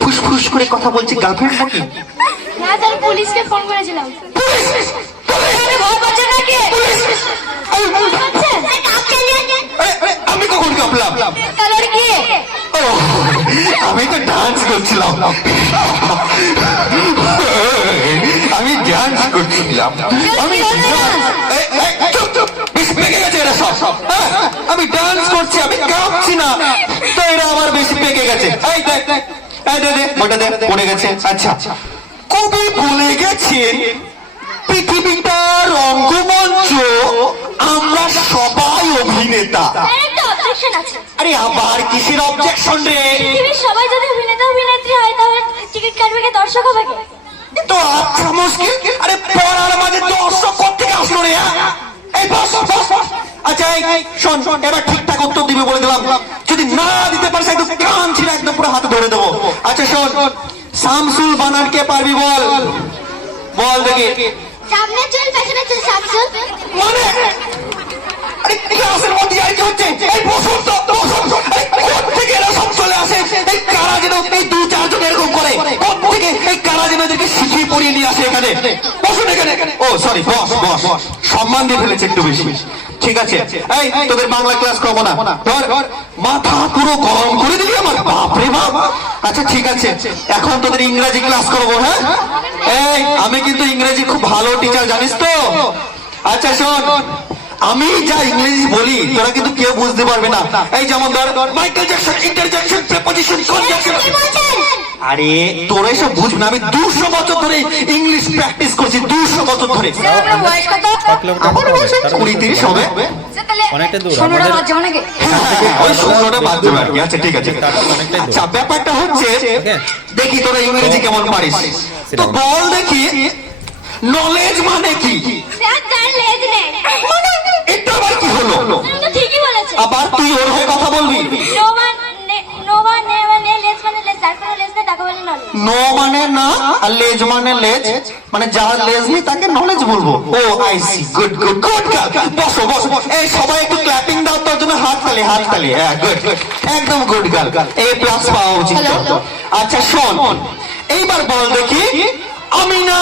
ফুসফুস করে কথা বলছি, গার্লফ্রেন্ড নাকি? না স্যার, পুলিশকে ফোন করেছিলাম। আমি কখন কাঁপলাম? আমি তো ডান্স করছিলাম, আমি ডান্স করছিলাম। পেকে গেছে এরা সব। আমি ডান্স করছি, আমি কাঁপছি না, তো এরা আমার বেশি পেকে গেছে। এই দেখ দেখ, এই দে দে, ওটা দে, পড়ে গেছে। আচ্ছা, কবি বলে গেছেন পৃথিবীটা রঙ্গমঞ্চ, আমরা সবাই অভিনেতা। আরে আবার কিসের অবজেকশন রে? পৃথিবীর সবাই যদি অভিনেতা অভিনেত্রী হয় তাহলে টিকিট কাটবে কে, দর্শক হবে কে? তো আচ্ছা মুশকিল। আরে পড়ার মাঝে দর্শক কোত্থেকে আসলো রে? এই বস বস। আচ্ছা এই শোন, এবার ঠিকঠাক উত্তর দিবি বলে দিলাম, যদি না দিতে পারিস একদম কান ছিঁড়ে একদম পুরো হাতে ধরে দেবো। আচ্ছা শোন, শামসুল বানান কে পারবি বল? বল দেখি। সামনে চল, পেছনে চল, শামসুল। মানে আরে ক্লাসের মধ্যে আর কি হচ্ছে? এই বসুন তো, বসুন। কোত্থেকে এরা সব চলে আসে? এই কারা যেন এই দু চারজন এরকম করে, কোত্থেকে এই কারা যেন এদেরকে শিখিয়ে পড়িয়ে নিয়ে আসে এখানে? বসুন এখানে। ও সরি, বস বস, সম্মান দিয়ে ফেলেছে একটু বেশি। ঠিক আছে, এই তোদের বাংলা ক্লাস করবো না, ধর মাথা পুরো গরম করে দিবি আমার, বাপরে বাপ। আচ্ছা ঠিক আছে, এখন তোদের ইংরেজি ক্লাস করবো। হ্যাঁ, এই আমি কিন্তু ইংরেজি খুব ভালো টিচার, জানিস তো। আচ্ছা শোন, আমি যা ইংরেজি বলি তোরা কিন্তু কেউ বুঝতে পারবে না। এই যেমন ধর Michael Jackson, interjection, preposition, conjunction. আরে তোরা এসব বুঝবি না, আমি 200 বছর ধরে ইংলিশ প্র্যাকটিস করছি, 200 বছর ধরে। আপনার বয়স কত? আমার বয়স 20-30 হবে। অনেকটা দূর, ষোলোটা আমাদের বাদ যাবে নাকি? ওই 16টা বাদ যাবে আর কি। আচ্ছা ঠিক আছে। আচ্ছা ব্যাপারটা হচ্ছে, দেখি তোরা ইংরেজি কেমন পারিস। তো বল দেখি, নলেজ মানে কি? স্যার, তার লেজ নেই। এটা আবার কি হলো? স্যার তো ঠিকই বলেছে। আবার তুই ওর হয়ে কথা বলবি? নো ওয়ান লেজ মানে লেজ, যার কোনো লেজ নেই তাকে বলে নলেজ। নো মানে না, আর লেজ মানে লেজ, মানে যার লেজ নেই তাকে নলেজ বলবো। Oh I see, good good good girl. বসো বসো, এই সবাই একটু ক্ল্যাপিং দাও তোর জন্য, হাত তালি হাত তালি। হ্যাঁ গুড, একদম গুড গার্ল, এই প্লাস পাওয়া উচিত। আচ্ছা শোন, এইবার বল দেখি, আমি না